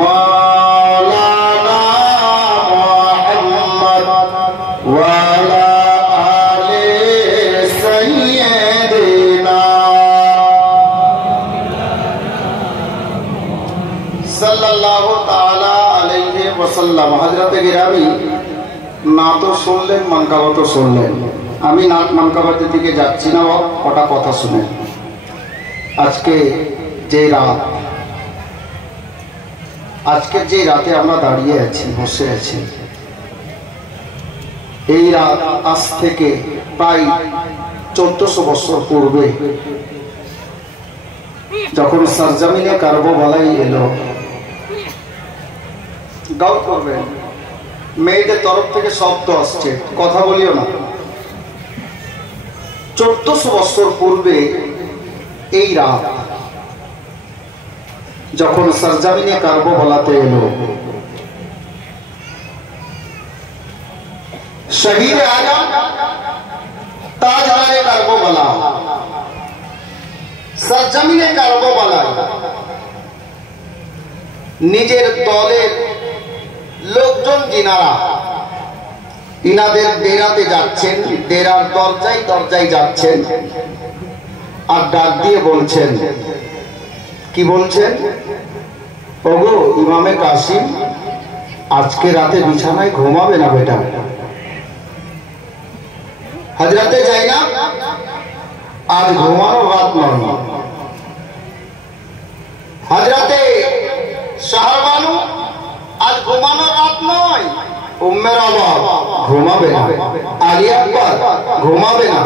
মাওলানা মুহাম্মদ ওয়া আলা আলি সাইয়্যিদিনা সাল্লাল্লাহু তাআলা আলাইহি ওয়াসাল্লাম। হযরতে গিরামি না তো শুনলেন, মানকাবা তো শুনলেন। আমি নাক মানকাবাতের দিকে যাচ্ছি না, কটা কথা শুনেন। আজকে যে রাত, আজকে যে রাতে আমরা দাঁড়িয়ে আছি, বসে আছি, এই রাত আজ থেকে প্রায় 1400 বছর পূর্বে যখন সরজমিনে কারবালায় এলো, গাও করবেন, মেয়েদের তরফ থেকে শব্দ আসছে, কথা বলিও না। 1400 বছর পূর্বে এই রাত যখন সরজমিনে কারবালাতে এলো, শহীদ আজম তাজদারে কারবালা সরজমিনে কারবালায় নিজের দলের লোকজন যিনারা ইনাদের ডেরাতে যাচ্ছেন, ডেরার দরজায় দরজায় যাচ্ছেন আর ডাক দিয়ে বলছেন, কি বলছেন? ওগো ইমামে কাসিম, আজকে রাতে বিছানায় ঘুমাবে না বেটা। হযরতে যায়নাব, আজ ঘুমানোর রাত নয়। হযরতে শাহরবানু, আজ ঘুমানোর রাত নয়। উম্মের আবাব ঘুমাবে না, আলী আকবর ঘুমাবে না,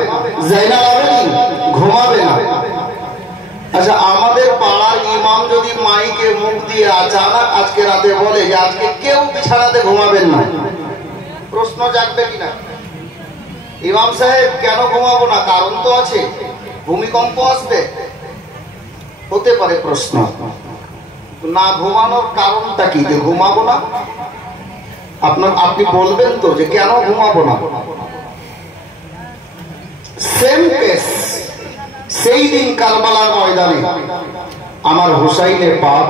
জাইনাল আবেদিন ঘুমাবে না। আচ্ছা, আমাদের পাড়ার ইমাম যদি মাইকে মুখ দিয়ে আচানক আজকে রাতে বলে যে আজকে কেউ বিছানাতে ঘুমাবেন না, প্রশ্ন জাগবে কিনা? ইমাম সাহেব কেন ঘুমাবো না? কারণ তো আছে, ভূমিকম্প আসবে, হতে পারে প্রশ্ন। না ঘুমানোর কারণটা কি যে ঘুমাবো না? আপনি বলবেন তো যে কেন ঘুমাবো না? সেম কেস সেই দিন কারবালার ময়দানে আমার হুসাইনের বাপ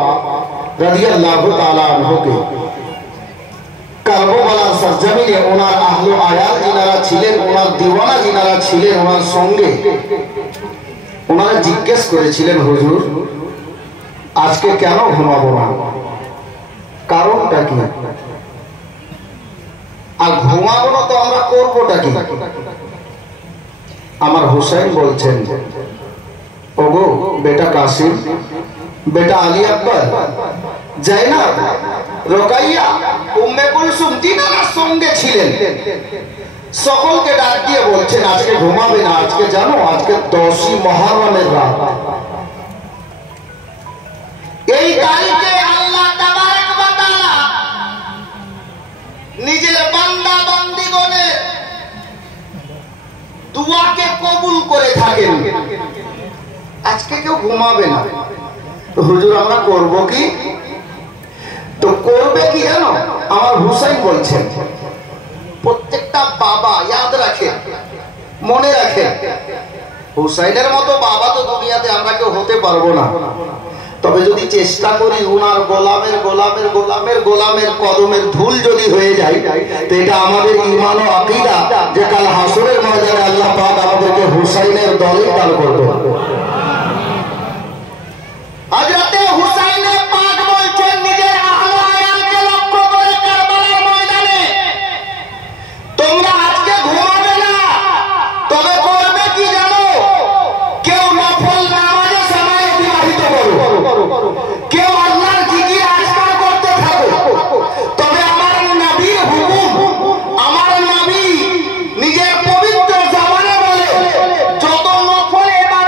রাদিয়াল্লাহু তাআলা আনহুকে কারবালার সরজমিনে ওনার আহলে আয়াল যিনারা ছিলেন, ওনার দিওয়ানা যিনারা ছিলেন, ওনার সঙ্গে ওনারা জিজ্ঞেস করেছিলেন, হুজুর আজকে কেন ঘুমাবো না, কারণটা কি? আর ঘুমাবো না তো আমরা করবোটা কি? আমার হুসাইন বলছেন, ওগো বেটা কাসিম, বেটা আলী আকবর, জাইনাব, রোকাইয়া, উম্মে কুলসুম যিনারা সঙ্গে ছিলেন, সকলকে ডাক দিয়ে বলছেন আজকে ঘুমাবে না। আজকে জানো, আজকে 10ই মুহররমের রাত। এই তারিখে আল্লাহ তাবারক ওয়া তাআলা নিজের বান্দা বান্দীগণের দুআকে কবুল করে থাকেন। আজকে কেউ ঘুমাবে না, তো হুজুর আমরা করব কি? তো করবে কি জানো? আমার হুসাইন বলছেন, প্রত্যেকটা বাবা ইয়াদ রাখেন, মনে রাখেন, হুসাইনের মতো বাবা তো দুনিয়াতে আমরা কেউ হতে পারবো না। তবে যদি চেষ্টা করি উনার গোলামের গোলামের গোলামের গোলামের কদমের ধুল যদি হয়ে যায়, তো এটা আমাদের ঈমান ও আকীদা যে কাল হাসরের ময়দানে আল্লাহ পাক আমাদেরকে হুসাইনের দলে দান করবে। হযরতে হুসাইনে পাক বলছেন নিজের আহলে আয়ালকে লক্ষ্য করে কারবালার ময়দানে, তোমরা আজকে ঘুমাবে না, তবে করবে কি জানো? কেউ নফল নামাজে সময় অতিবাহিত করো, কেউ আল্লাহর জিকির আজকার করতে থাকো। তবে আমার নবীর হুকুম, আমার নবী নিজের পবিত্র জবানে বলে, যত নফল ইবাদত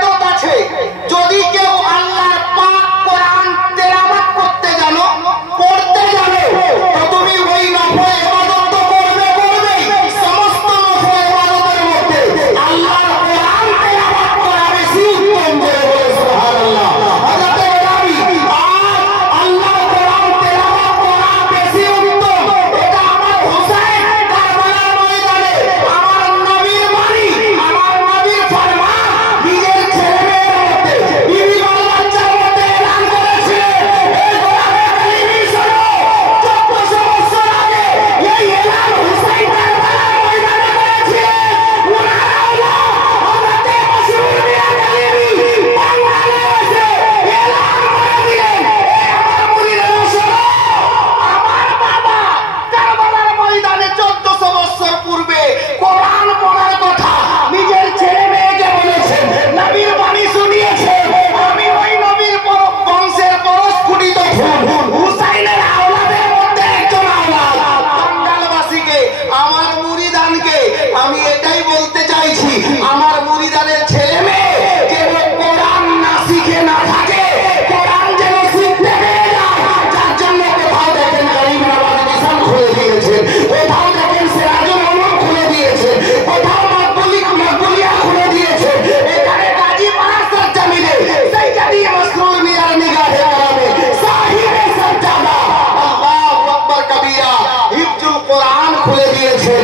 খুলে দিয়েছেন।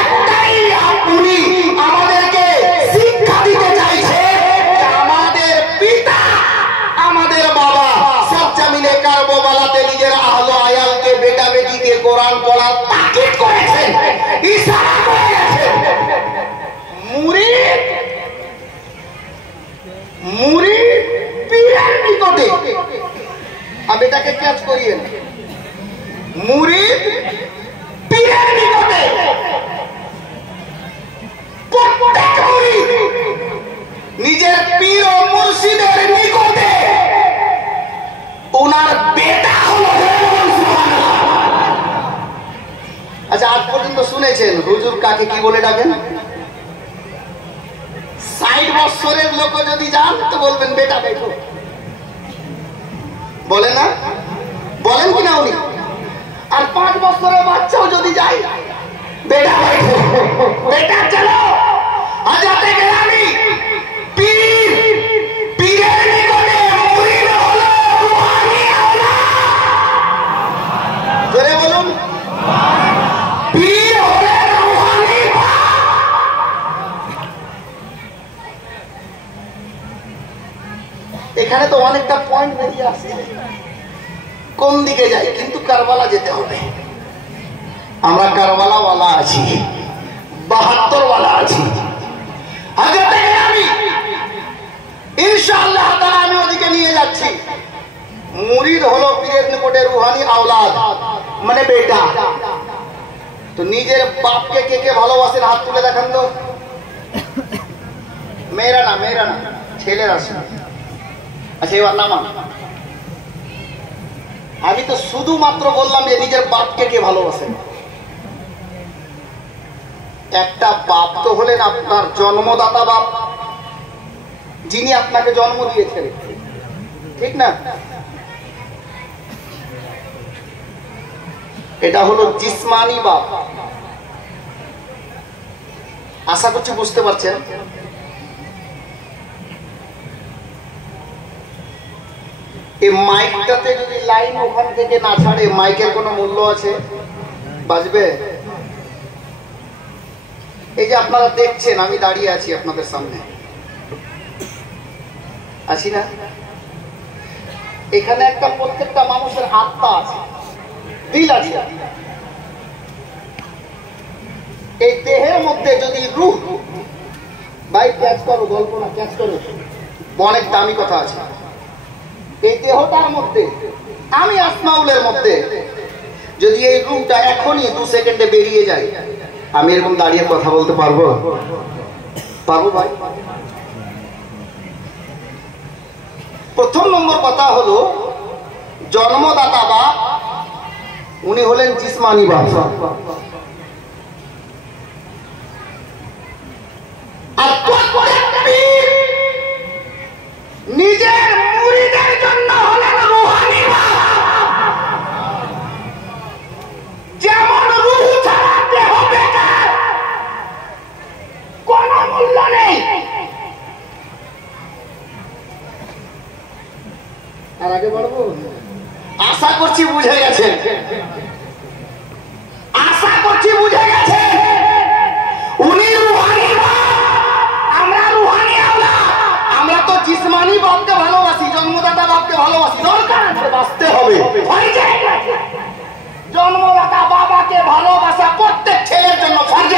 একটাই উনি আমাদেরকে শিক্ষা দিতে চাইছে, আমাদের পিতা আমাদের বাবা সব জমিনে কারবালাতে নিজের আহলে আয়ালকে বেটা বেটিকে কোরআন পড়ার তাকিদ করেছেন, ইশারা করে গেছেন। মুরিদ পীরের নিকটে, আমি এটাকে ক্যাচ করিয়েন, মুরিদ পীরের নিকটে, প্রত্যেক মুরিদ নিজের পীর ও মুর্শিদের নিকটে ওনার বেটা হলো। আচ্ছা, আজ পর্যন্ত শুনেছেন হুজুর কাকে কি বলে ডাকেন? 60 বছরের লোক যদি যান তো বলবেন বেটা বেটো, বলে না? বলেন কিনা উনি? আর 5 বছরের বাচ্চাও যদি যায় বেটা বেটো, বেটা চলো। আজ আতে গেলে আমি পীরের নিকটে মুরিদ হলো রুহানি আওলাদ। জোরে বলুন, পীর হলে রুহানি। এখানে তো অনেকটা পয়েন্ট বেরিয়ে আসছে, কোন দিকে যাই? কিন্তু কারবালা যেতে হবে। আমরা কারবালা ওয়ালা আছি, 72 ওয়ালা আছি। আমি ইনশাআল্লাহ তাআলা আমি ওদিকে নিয়ে যাচ্ছি। মুরিদ হলো পীরের নিকটে রুহানি আওলাদ, মানে বেটা। তো নিজের বাপকে কে কে ভালোবাসেন হাত তুলে দেখান তো। মেয়েরা না, ছেলেরা। আচ্ছা, এবার নামান। আমি তো শুধুমাত্র বললাম যে নিজের বাপকে কে ভালোবাসেন। একটা বাপ তো হলেন আপনার জন্মদাতা বাপ, যিনি আপনাকে জন্ম দিয়েছেন, ঠিক না? এটা হলো জিসমানি বাপ। আশা করছি বুঝতে পারছেন। এই মাইকটাতে যদি লাইন ওখান থেকে না ছাড়ে, মাইকের কোনো মূল্য আছে? বাজবে? এই যে আপনারা দেখছেন আমি দাঁড়িয়ে আছি আপনাদের সামনে, আছি না? এখানে একটা প্রত্যেকটা মানুষের আত্মা আছে, দিল আছে। এই দেহের মধ্যে যদি রূহ, ভাই ক্যাচ করো, গল্প না ক্যাচ করো, অনেক দামি কথা আছে। এই দেহটার মধ্যে, আমি আসমাউলের মধ্যে যদি এই রূহটা এখনই 2 সেকেন্ডে বেরিয়ে যায়, আমি এরকম দাঁড়িয়ে কথা বলতে পারবো? পারবো ভাই? প্রথম নম্বর কথা হলো জন্মদাতা বাপ, উনি হলেন জিসমানি বাপ। আর নিজের মুরিদের জন্য হলেন রুহানি বাপ। যেমন রূহ ছাড়া দেহ বেকার, কোন মূল্য নেই। আর আগে বলবো? আশা করছি বুঝে গেছেন, আশা করছি বুঝে গেছেন। উনি রুহানি বাপ, আমরা রুহানি আওলাদ। আমরা তো জিসমানি বাপকে ভালোবাসি, জন্মদাতা বাপকে ভালোবাসি, দরকার আছে, বাঁচতে হবে। জন্মদাতা বাবাকে ভালোবাসা প্রত্যেক ছেলের জন্য ফরজ।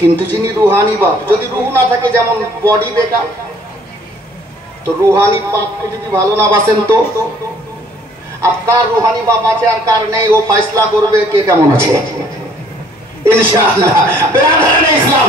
কিন্তু যিনি রুহানি বাপ, যদি রুহ না থাকে, যেমন বডি বেকার, তো রুহানি বাপকে যদি ভালো না বাসেন তো আপনার রুহানি বাপ আছে আর কার নেই, ও ফয়সলা করবে কে কেমন আছে। ইনশাআল্লাহ। বেরাদারানে ইসলাম,